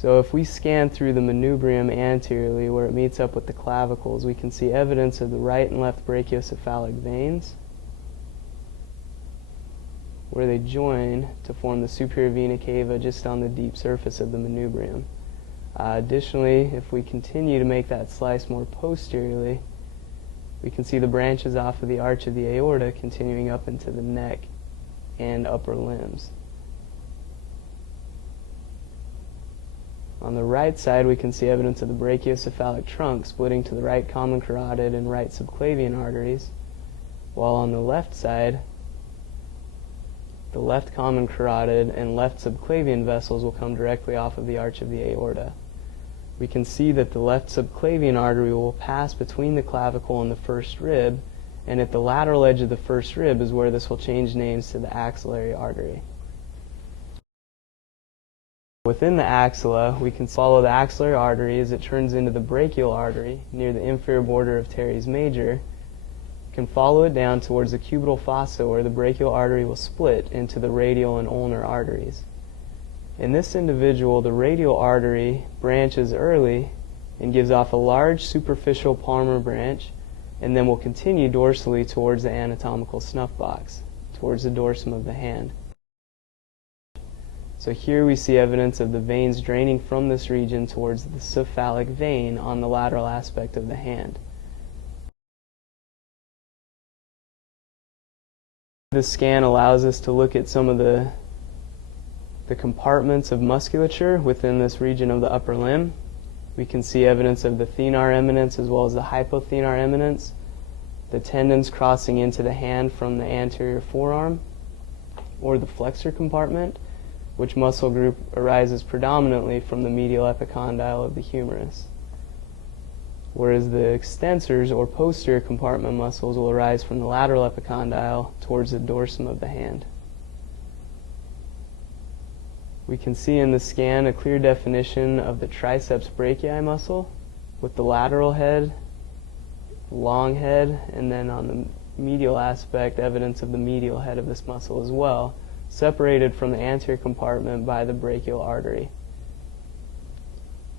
So if we scan through the manubrium anteriorly where it meets up with the clavicles, we can see evidence of the right and left brachiocephalic veins where they join to form the superior vena cava just on the deep surface of the manubrium. Additionally, if we continue to make that slice more posteriorly, we can see the branches off of the arch of the aorta continuing up into the neck and upper limbs. On the right side, we can see evidence of the brachiocephalic trunk splitting to the right common carotid and right subclavian arteries, while on the left side, the left common carotid and left subclavian vessels will come directly off of the arch of the aorta. We can see that the left subclavian artery will pass between the clavicle and the first rib, and at the lateral edge of the first rib is where this will change names to the axillary artery. Within the axilla, we can follow the axillary artery as it turns into the brachial artery near the inferior border of teres major. Can follow it down towards the cubital fossa where the brachial artery will split into the radial and ulnar arteries. In this individual, the radial artery branches early and gives off a large superficial palmar branch, and then will continue dorsally towards the anatomical snuff box, towards the dorsum of the hand. So here we see evidence of the veins draining from this region towards the cephalic vein on the lateral aspect of the hand. This scan allows us to look at some of the compartments of musculature within this region of the upper limb. We can see evidence of the thenar eminence as well as the hypothenar eminence, the tendons crossing into the hand from the anterior forearm, or the flexor compartment, which muscle group arises predominantly from the medial epicondyle of the humerus, whereas the extensors or posterior compartment muscles will arise from the lateral epicondyle towards the dorsum of the hand. We can see in the scan a clear definition of the triceps brachii muscle with the lateral head, long head, and then on the medial aspect evidence of the medial head of this muscle as well, separated from the anterior compartment by the brachial artery.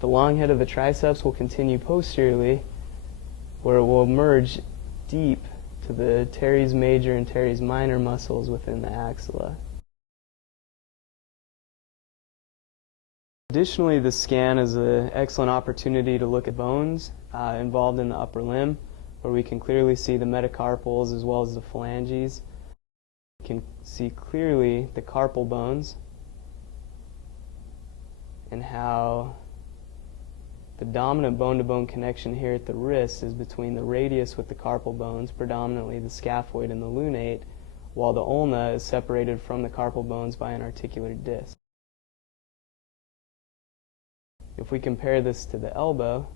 The long head of the triceps will continue posteriorly, where it will merge deep to the teres major and teres minor muscles within the axilla. Additionally, the scan is an excellent opportunity to look at bones involved in the upper limb, where we can clearly see the metacarpals as well as the phalanges. We can see clearly the carpal bones and how the dominant bone-to-bone connection here at the wrist is between the radius with the carpal bones, predominantly the scaphoid and the lunate, while the ulna is separated from the carpal bones by an articular disc. If we compare this to the elbow,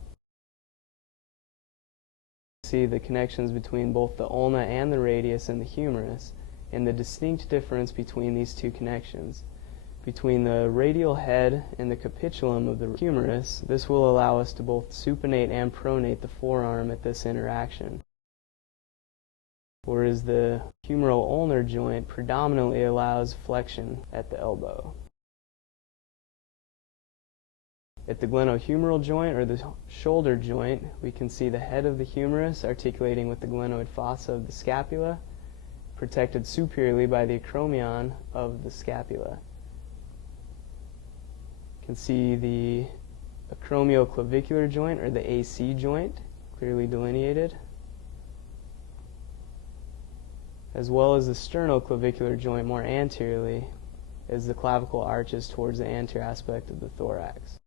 we see the connections between both the ulna and the radius and the humerus, and the distinct difference between these two connections. Between the radial head and the capitulum of the humerus, this will allow us to both supinate and pronate the forearm at this interaction, whereas the humeral-ulnar joint predominantly allows flexion at the elbow. At the glenohumeral joint, or the shoulder joint, we can see the head of the humerus articulating with the glenoid fossa of the scapula, protected superiorly by the acromion of the scapula. You can see the acromioclavicular joint, or the AC joint, clearly delineated, as well as the sternoclavicular joint more anteriorly as the clavicle arches towards the anterior aspect of the thorax.